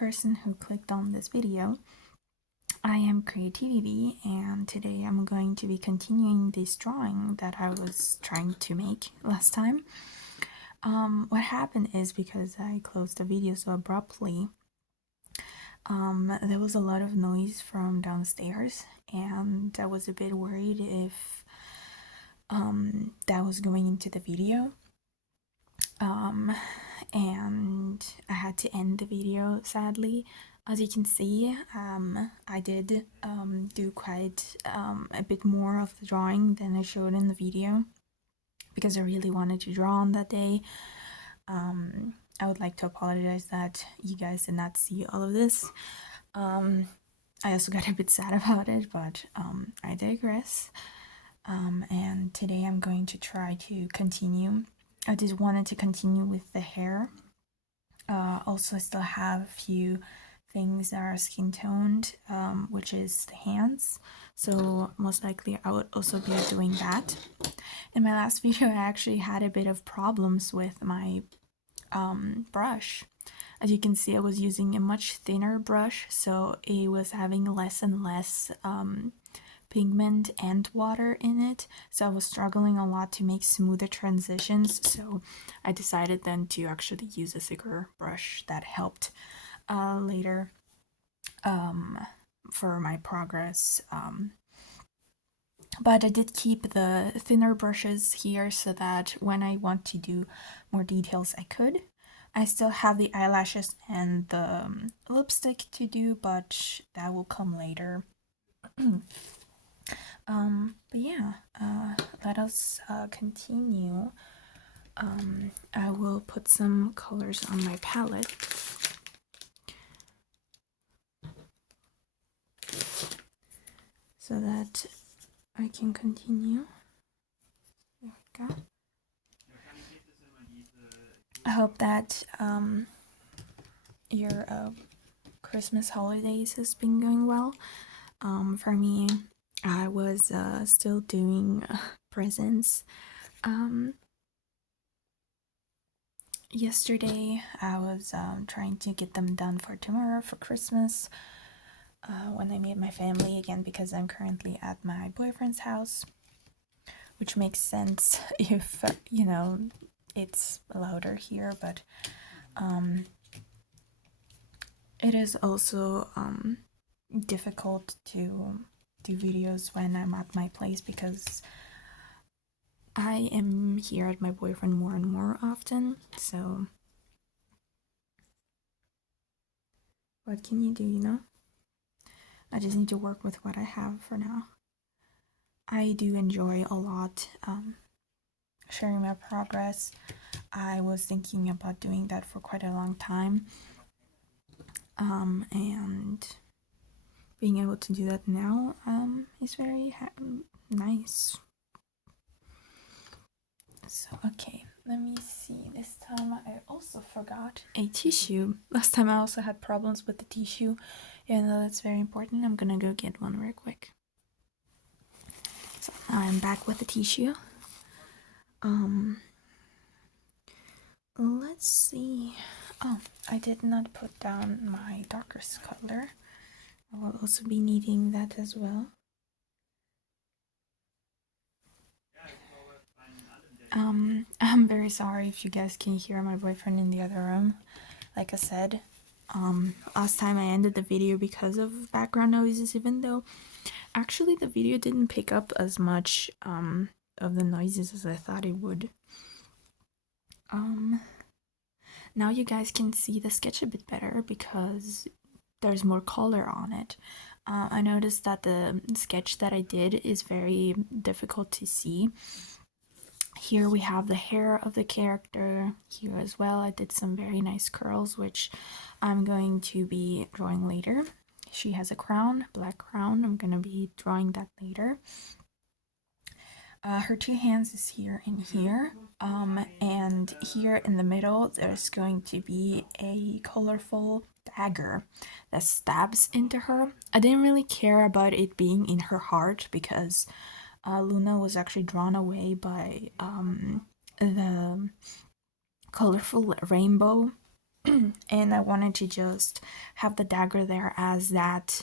person who clicked on this video. I am Creativity, and today I'm going to be continuing this drawing that I was trying to make last time. What happened is, because I closed the video so abruptly, there was a lot of noise from downstairs, and I was a bit worried if that was going into the video. And I had to end the video, sadly. As you can see, I did do quite a bit more of the drawing than I showed in the video, because I really wanted to draw on that day. I would like to apologize that you guys did not see all of this. I also got a bit sad about it, but I digress. And today I'm going to try to continue. I just wanted to continue with the hair. Also, I still have a few things that are skin toned, which is the hands. So most likely I would also be doing that. In my last video, I actually had a bit of problems with my brush. As you can see, I was using a much thinner brush, so it was having less and less pigment and water in it, so I was struggling a lot to make smoother transitions. So I decided then to actually use a thicker brush that helped later for my progress. But I did keep the thinner brushes here so that when I want to do more details I could. I still have the eyelashes and the lipstick to do, but that will come later. But yeah, let us continue. I will put some colors on my palette. So that I can continue. There we go. I hope that your Christmas holidays has been going well. For me, I was still doing presents. Yesterday I was trying to get them done for tomorrow for Christmas, when I meet my family again, because I'm currently at my boyfriend's house, which makes sense if you know it's louder here, but it is also difficult to do videos when I'm at my place, because I am here at my boyfriend more and more often. So what can you do, you know? I just need to work with what I have for now. I do enjoy a lot sharing my progress. I was thinking about doing that for quite a long time, and being able to do that now is very nice. So okay, let me see. This time I also forgot a tissue. Last time I also had problems with the tissue, even though that's very important. I'm gonna go get one real quick. So now I'm back with the tissue. Let's see. Oh, I did not put down my darkest color. I will also be needing that as well. I'm very sorry if you guys can hear my boyfriend in the other room. Like I said, last time I ended the video because of background noises, even though actually the video didn't pick up as much of the noises as I thought it would. Now you guys can see the sketch a bit better because there's more color on it. I noticed that the sketch that I did is very difficult to see. Here we have the hair of the character here as well. I did some very nice curls, which I'm going to be drawing later. She has a crown, black crown. I'm going to be drawing that later. Her two hands is here and here, and here in the middle there's going to be a colorful dagger that stabs into her. I didn't really care about it being in her heart, because Luna was actually drawn away by the colorful rainbow and I wanted to just have the dagger there as that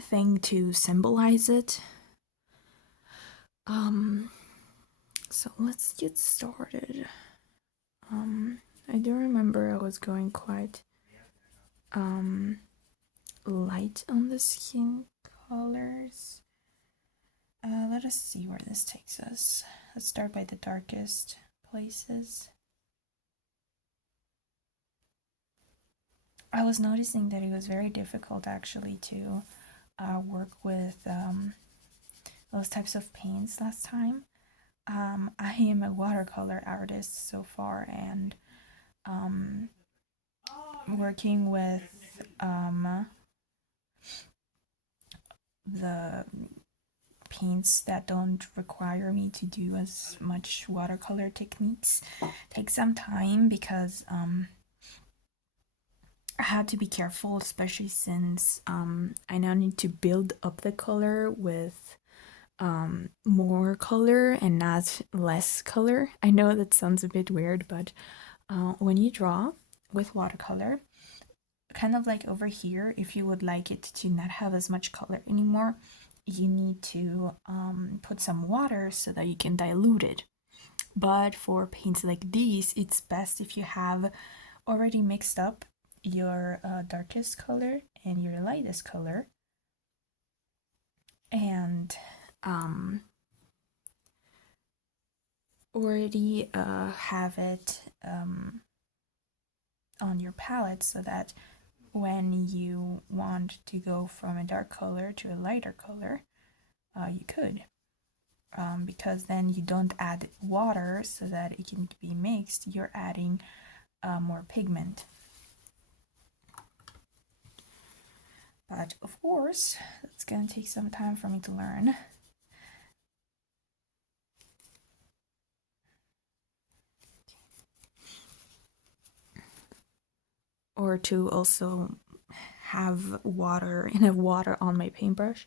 thing to symbolize it. So let's get started. I do remember I was going quite light on the skin colors. Let us see where this takes us. Let's start by the darkest places. I was noticing that it was very difficult actually to work with those types of paints last time. I am a watercolor artist so far, and working with the paints that don't require me to do as much watercolor techniques takes some time because I had to be careful, especially since I now need to build up the color with more color and not less color. I know that sounds a bit weird, but when you draw with watercolor, kind of like over here, if you would like it to not have as much color anymore, you need to put some water so that you can dilute it. But for paints like these, it's best if you have already mixed up your darkest color and your lightest color, and already have it on your palette, so that when you want to go from a dark color to a lighter color, you could. Because then you don't add water so that it can be mixed, you're adding more pigment. But of course, it's gonna take some time for me to learn. Or to also have water, enough water on my paintbrush.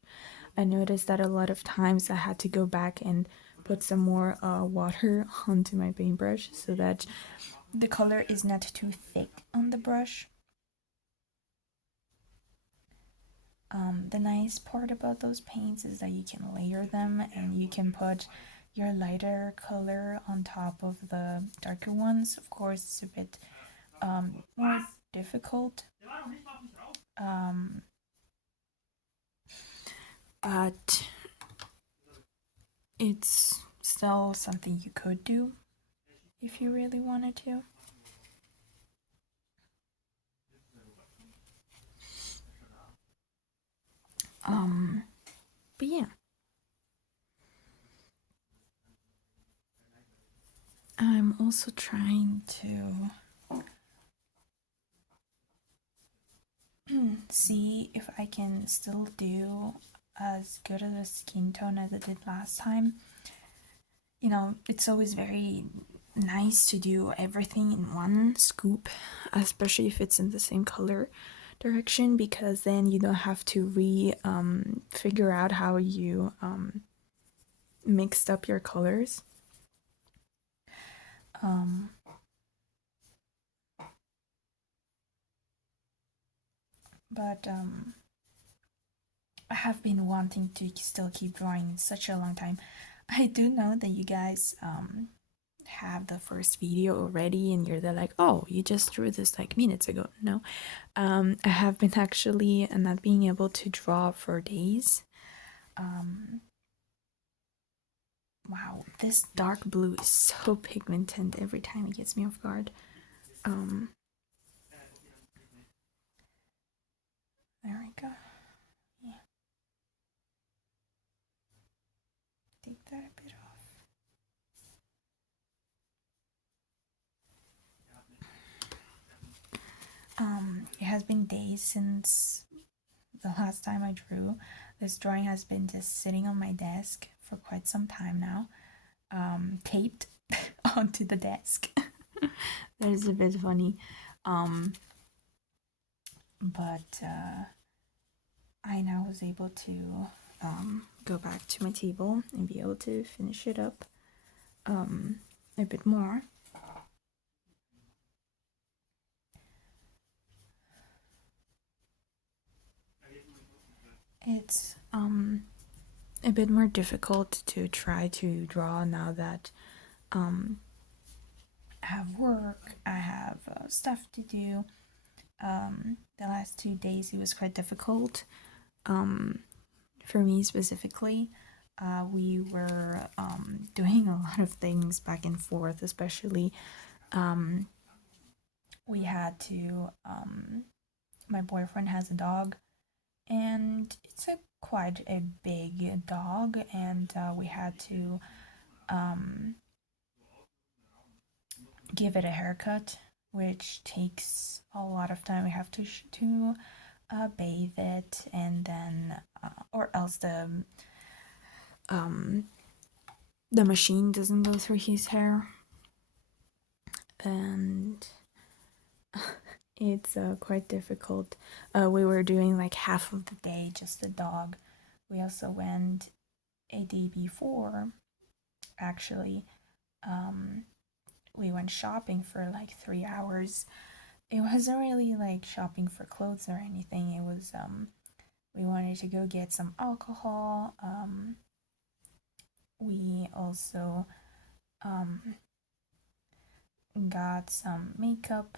I noticed that a lot of times I had to go back and put some more water onto my paintbrush so that the color is not too thick on the brush. The nice part about those paints is that you can layer them and you can put your lighter color on top of the darker ones. Of course, it's a bit more difficult, but it's still something you could do if you really wanted to. But yeah. I'm also trying to see if I can still do as good of a skin tone as I did last time. You know, it's always very nice to do everything in one scoop, especially if it's in the same color direction, because then you don't have to figure out how you mixed up your colors. But I have been wanting to still keep drawing such a long time. I do know that you guys have the first video already and you're there like, oh, you just drew this like minutes ago. No, I have been actually not being able to draw for days. Wow, this dark blue is so pigmented every time it gets me off guard. There we go. Yeah. Take that a bit off. It has been days since the last time I drew. This drawing has been just sitting on my desk for quite some time now, taped onto the desk. That is a bit funny. But I now was able to go back to my table and be able to finish it up. a bit more. It's a bit more difficult to try to draw now that I have work, I have stuff to do. The last 2 days it was quite difficult for me specifically. We were doing a lot of things back and forth, especially we had to my boyfriend has a dog, and it's a quite a big dog, and we had to give it a haircut, which takes a lot of time. We have to bathe it, and then or else the machine doesn't go through his hair, and it's quite difficult. We were doing like half of the day just the dog. We also went a day before, actually. We went shopping for like 3 hours. It wasn't really like shopping for clothes or anything. It was we wanted to go get some alcohol. We also got some makeup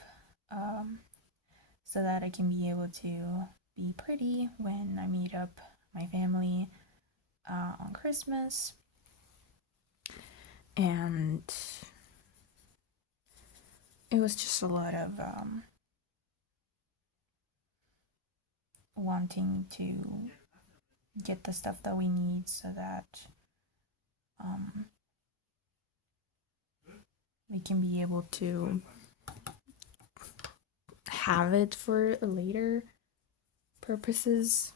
so that I can be able to be pretty when I meet up my family on Christmas. And it was just a lot of wanting to get the stuff that we need so that we can be able to have it for later purposes.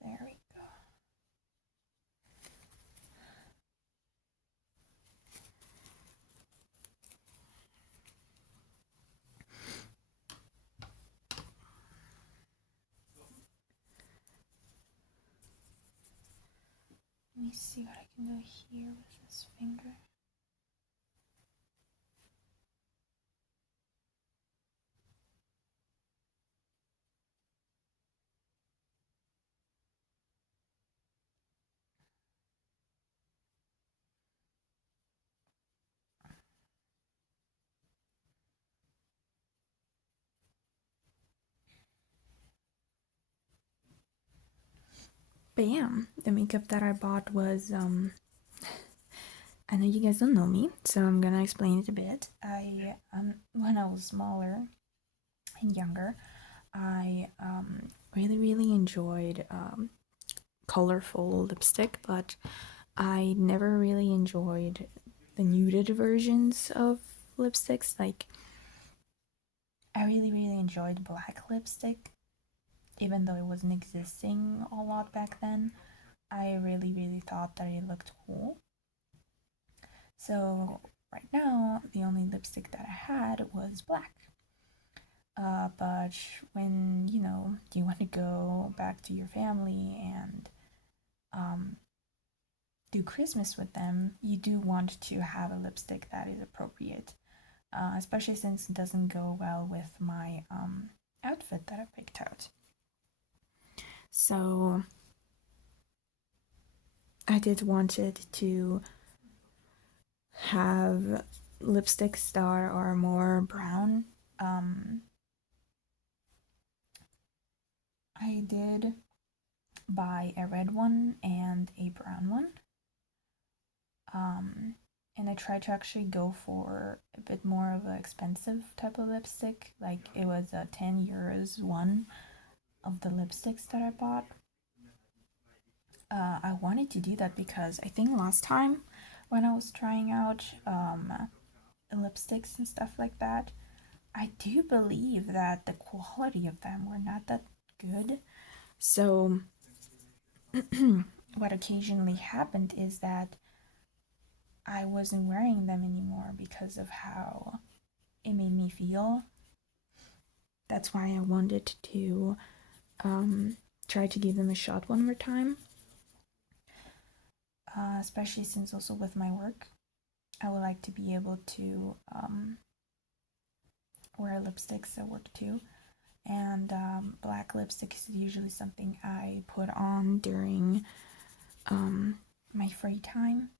There we go. Let me see what I can do here with this finger. Bam! The makeup that I bought was I know you guys don't know me, so I'm gonna explain it a bit. I when I was smaller and younger, I really enjoyed colorful lipstick, but I never really enjoyed the nuded versions of lipsticks. Like, I really enjoyed black lipstick, even though it wasn't existing a lot back then. I really thought that it looked cool. So right now, the only lipstick that I had was black. But when you want to go back to your family and do Christmas with them, you do want to have a lipstick that is appropriate, especially since it doesn't go well with my outfit that I picked out. So I did wanted to have lipsticks that are more brown. I did buy a red one and a brown one. And I tried to actually go for a bit more of an expensive type of lipstick. Like, it was a 10 euros one of the lipsticks that I bought. I wanted to do that because I think last time when I was trying out lipsticks and stuff like that, I do believe that the quality of them were not that good. So what occasionally happened is that I wasn't wearing them anymore because of how it made me feel. That's why I wanted to try to give them a shot one more time. especially since also with my work, I would like to be able to wear lipsticks at work too. And black lipstick is usually something I put on during my free time.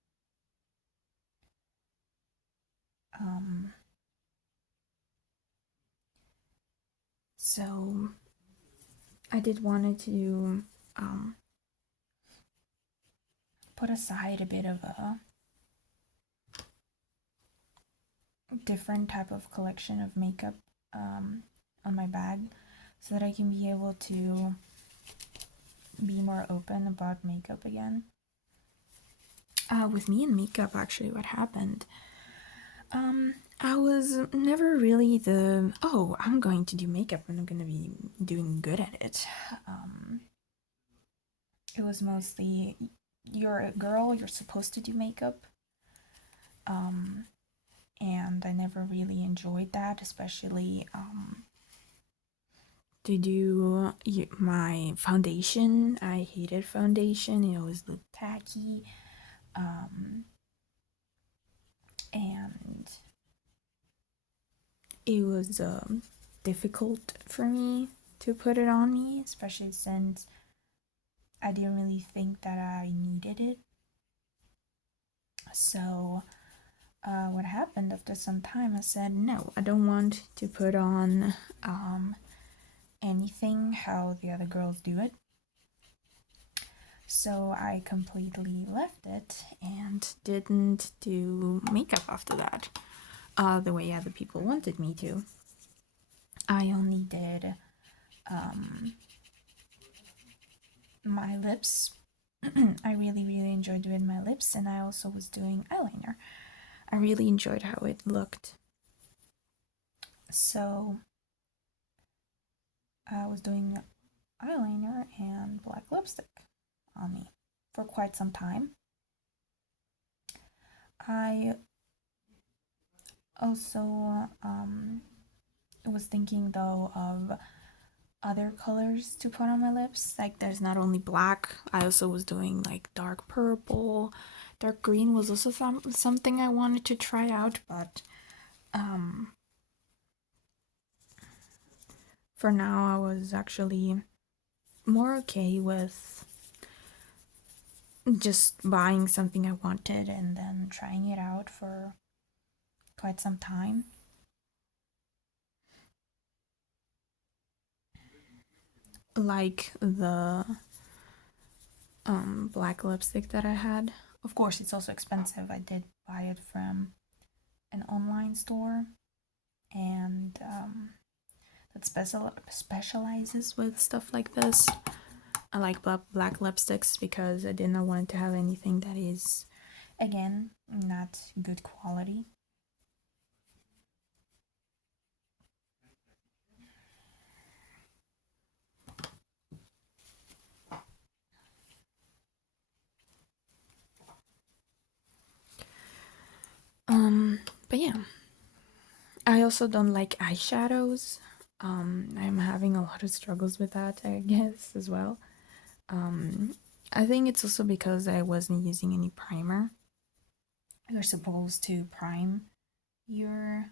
So I did wanted to put aside a bit of a different type of collection of makeup on my bag so that I can be able to be more open about makeup again. With me and makeup, actually, what happened? I was never really the, oh, I'm going to do makeup and I'm gonna be doing good at it. It was mostly, you're a girl, you're supposed to do makeup. And I never really enjoyed that, especially to do my foundation. I hated foundation, it always looked tacky. And it was difficult for me to put it on me, especially since I didn't really think that I needed it. So what happened after some time, I said, no, I don't want to put on anything how the other girls do it. So I completely left it and didn't do makeup after that the way other people wanted me to. I only did my lips. I really enjoyed doing my lips, and I also was doing eyeliner. I really enjoyed how it looked. So I was doing eyeliner and black lipstick on me for quite some time. I also was thinking though of other colors to put on my lips. Like there's not only black, I also was doing like dark purple. Dark green was also something I wanted to try out, but for now I was actually more okay with just buying something I wanted and then trying it out for quite some time. Like the black lipstick that I had. Of course, it's also expensive. I did buy it from an online store, and that specializes with stuff like this. I like black lipsticks because I did not want to have anything that is, again, not good quality. But yeah, I also don't like eyeshadows. I'm having a lot of struggles with that, I guess, as well. I think it's also because I wasn't using any primer. You're supposed to prime your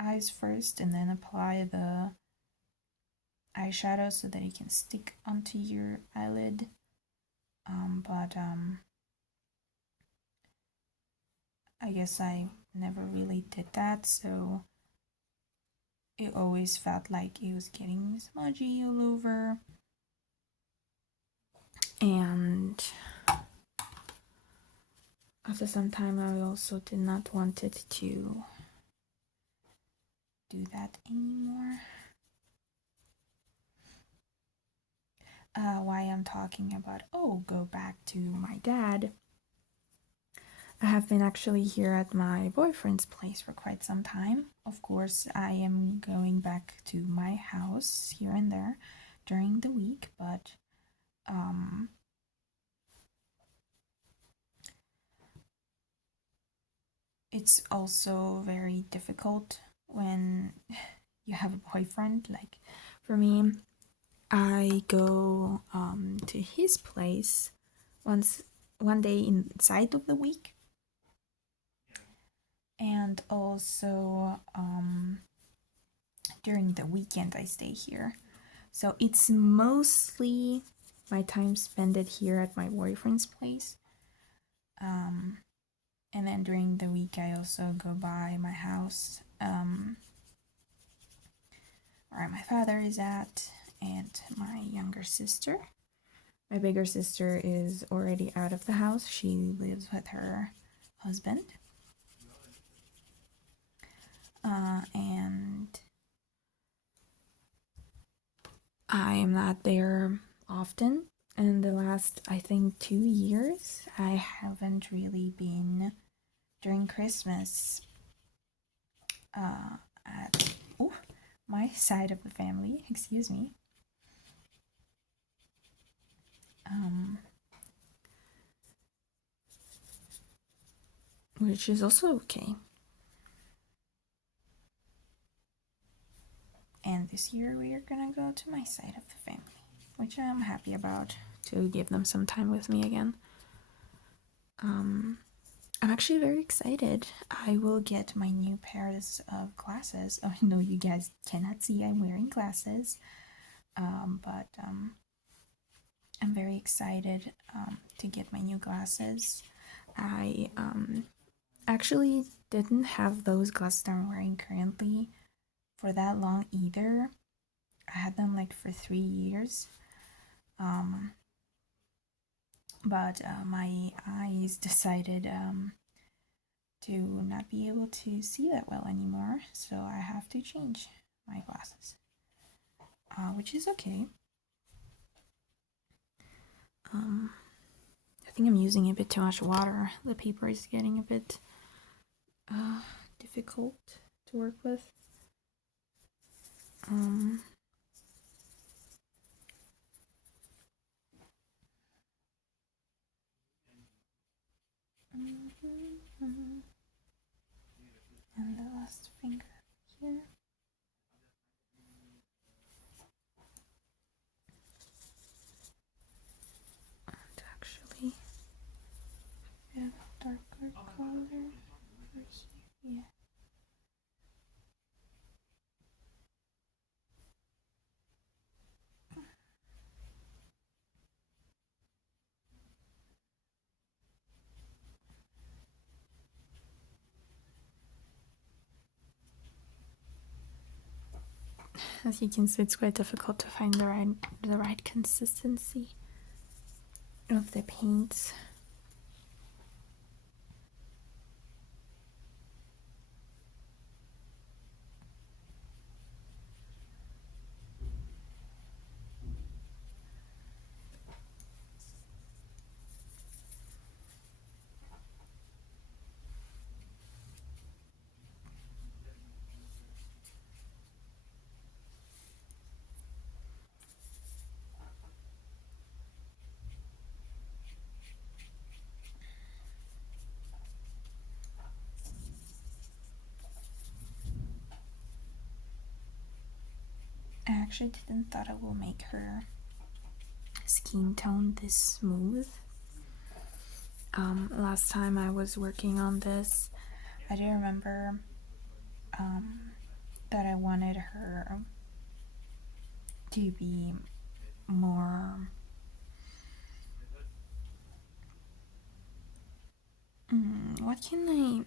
eyes first and then apply the eyeshadow so that it can stick onto your eyelid. But I guess I never really did that, so it always felt like it was getting smudgy all over. And after some time, I also did not want it to do that anymore. Why I'm talking about, go back to my dad. I have been actually here at my boyfriend's place for quite some time. Of course, I am going back to my house here and there during the week, but it's also very difficult when you have a boyfriend. Like for me, I go to his place one day inside of the week, and also during the weekend I stay here. So it's mostly my time spent here at my boyfriend's place. And then during the week I also go by my house, where my father is at, and my younger sister. My bigger sister is already out of the house. She lives with her husband. And I am not there often. In the last, I think, 2 years, I haven't really been during Christmas at my side of the family. Excuse me. Which is also okay. And this year we are gonna go to my side of the family, which I'm happy about, to give them some time with me again. I'm actually very excited. I will get my new pairs of glasses. Oh, I know you guys cannot see I'm wearing glasses, but I'm very excited to get my new glasses. I actually didn't have those glasses that I'm wearing currently for that long either. I had them like for 3 years. But my eyes decided to not be able to see that well anymore, so I have to change my glasses, which is okay. I think I'm using a bit too much water. The paper is getting a bit difficult to work with. And the last finger here. And actually, a bit of darker color. Yeah. As you can see, it's quite difficult to find the right consistency of the paints. I actually didn't thought it will make her skin tone this smooth. Last time I was working on this, I do remember that I wanted her to be more what can I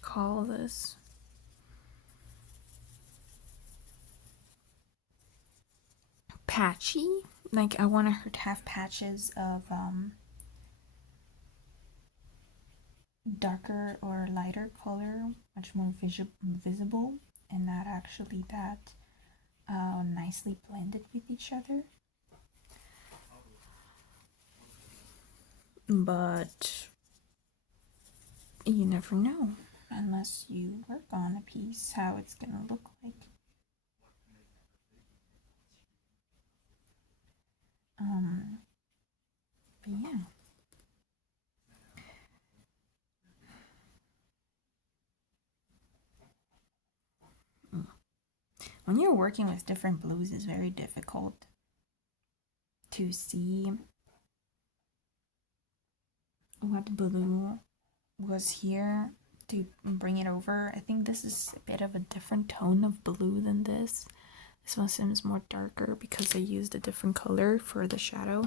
call this? Patchy? Like, I wanted her to have patches of darker or lighter color, much more visible, and not actually that nicely blended with each other. But you never know unless you work on a piece how it's gonna look like. But yeah. When you're working with different blues, it's very difficult to see what blue was here to bring it over. I think this is a bit of a different tone of blue than this. This one seems more darker because I used a different color for the shadow.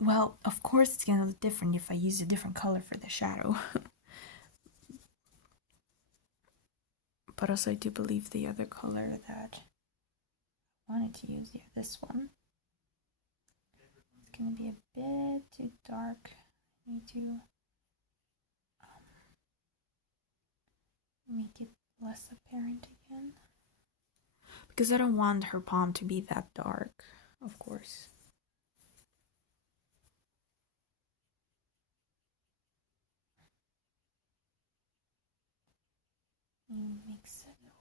Well, of course it's gonna look different if I use a different color for the shadow. But also I do believe the other color that I wanted to use, yeah, this one. It's gonna be a bit too dark. I need to make it less apparent again. Because I don't want her palm to be that dark, of course. Mix it a bit.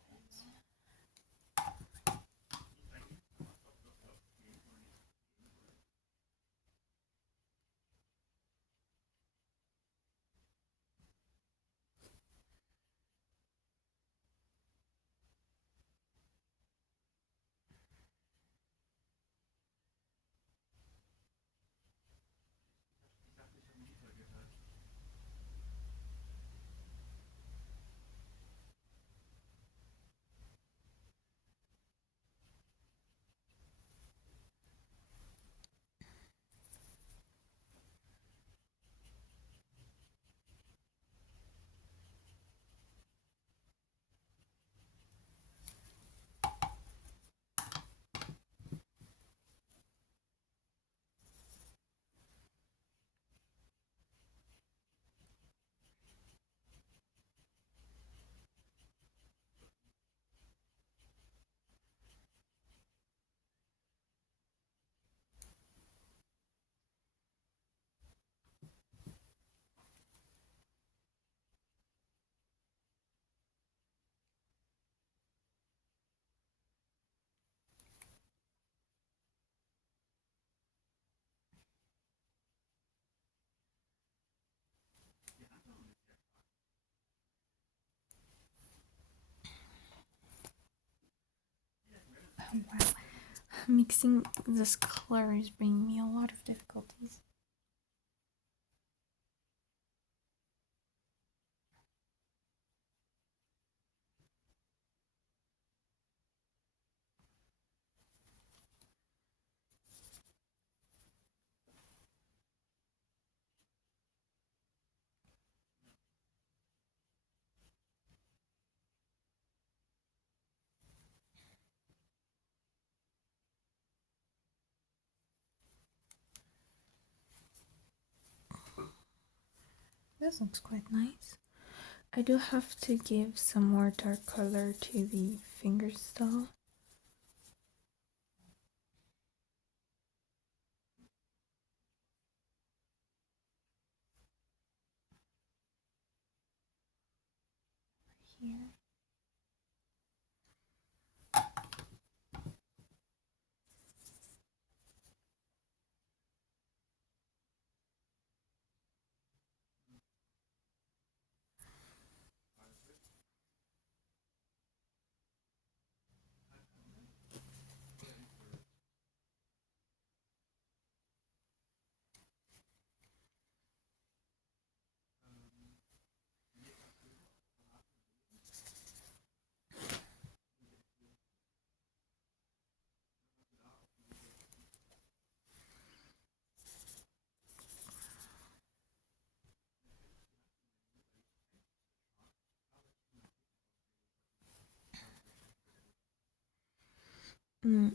Oh, wow. Mixing this color is bringing me a lot of difficulties. This looks quite nice. I do have to give some more dark color to the finger style. Here.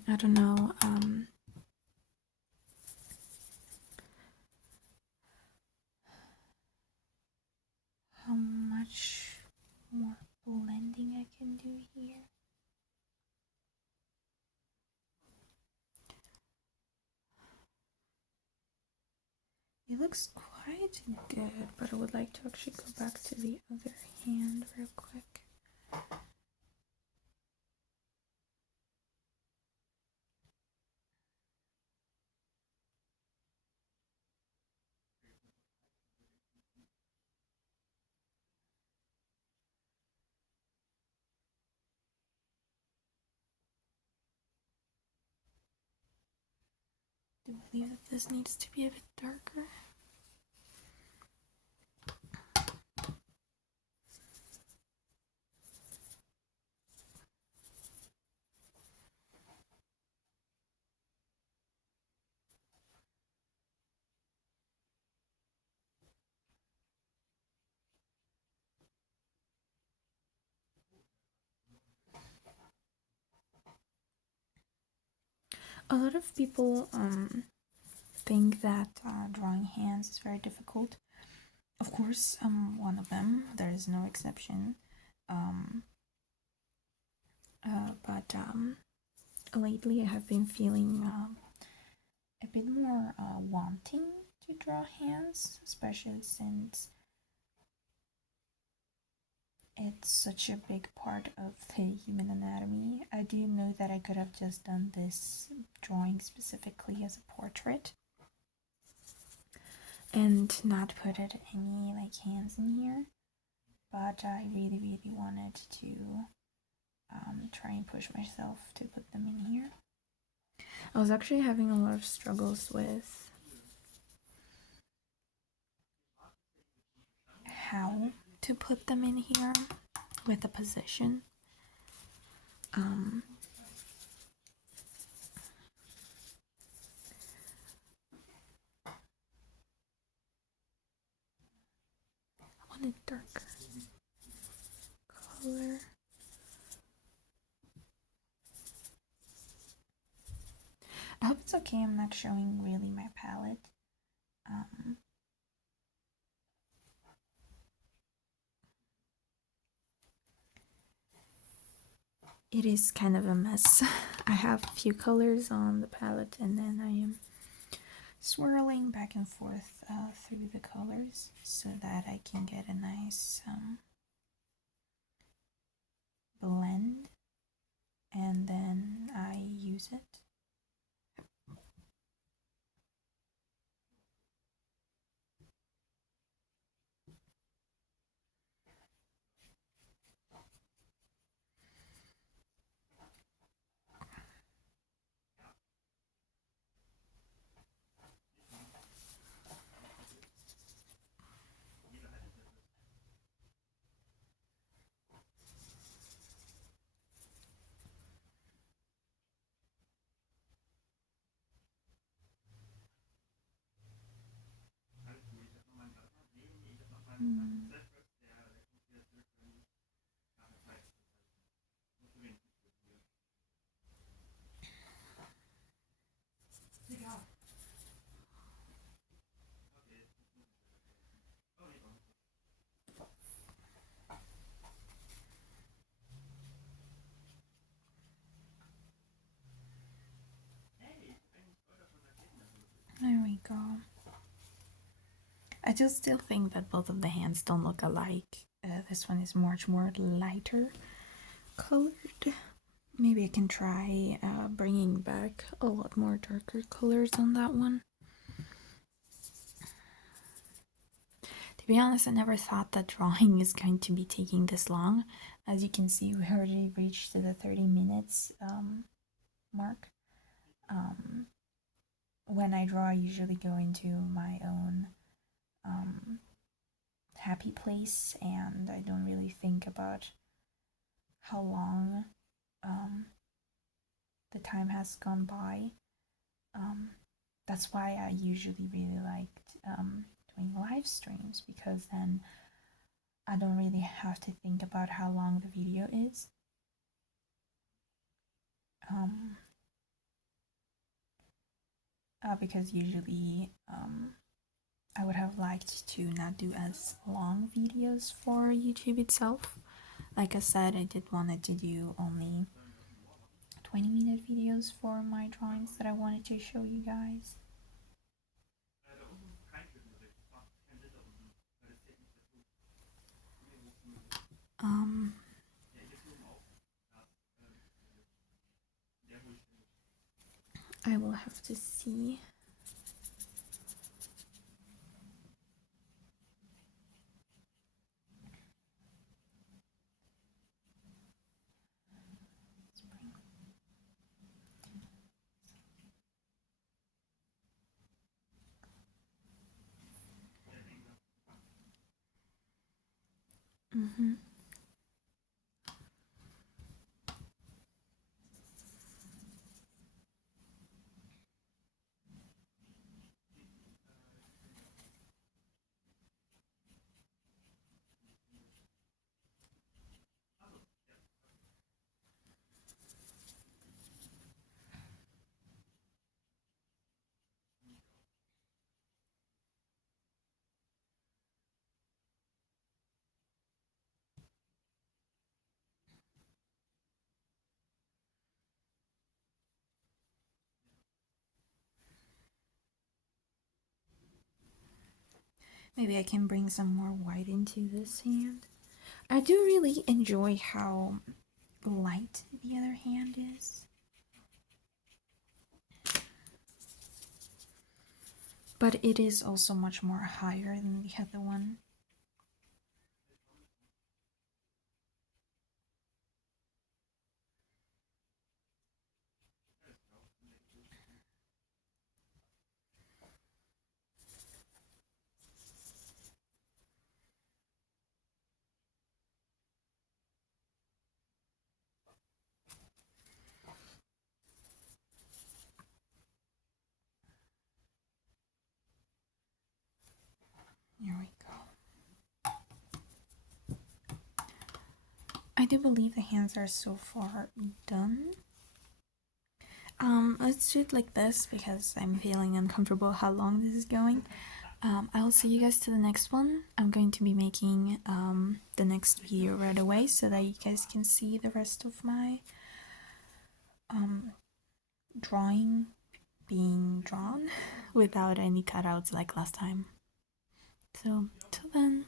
I don't know. How much more blending I can do here. It looks quite good, but I would like to actually go back to the other hand real quick. I believe that this needs to be a bit darker. A lot of people think that drawing hands is very difficult. Of course, I'm one of them. There is no exception. But lately I have been feeling a bit more wanting to draw hands, especially since it's such a big part of the human anatomy. I do know that I could have just done this drawing specifically as a portrait and not put it any like hands in here, but I really wanted to try and push myself to put them in here. I was actually having a lot of struggles with how to put them in here with the position. I want a darker color. I hope it's okay I'm not showing really my palette. It is kind of a mess. I have a few colors on the palette and then I am swirling back and forth through the colors so that I can get a nice blend, and then I use it. There we go. I just still think that both of the hands don't look alike. This one is much more lighter colored. Maybe I can try bringing back a lot more darker colors on that one. To be honest, I never thought that drawing is going to be taking this long. As you can see, we already reached the 30 minutes mark. When I draw, I usually go into my own happy place and I don't really think about how long the time has gone by. That's why I usually really liked doing live streams, because then I don't really have to think about how long the video is. Because usually I would have liked to not do as long videos for YouTube itself. Like I said, I did wanted to do only 20-minute videos for my drawings that I wanted to show you guys. I will have to see. Mm-hmm. Maybe I can bring some more white into this hand. I do really enjoy how light the other hand is. But it is also much more higher than the other one. Here we go. I do believe the hands are so far done. Let's do it like this because I'm feeling uncomfortable how long this is going. I will see you guys to the next one. I'm going to be making the next video right away so that you guys can see the rest of my drawing being drawn without any cutouts like last time. So, till then.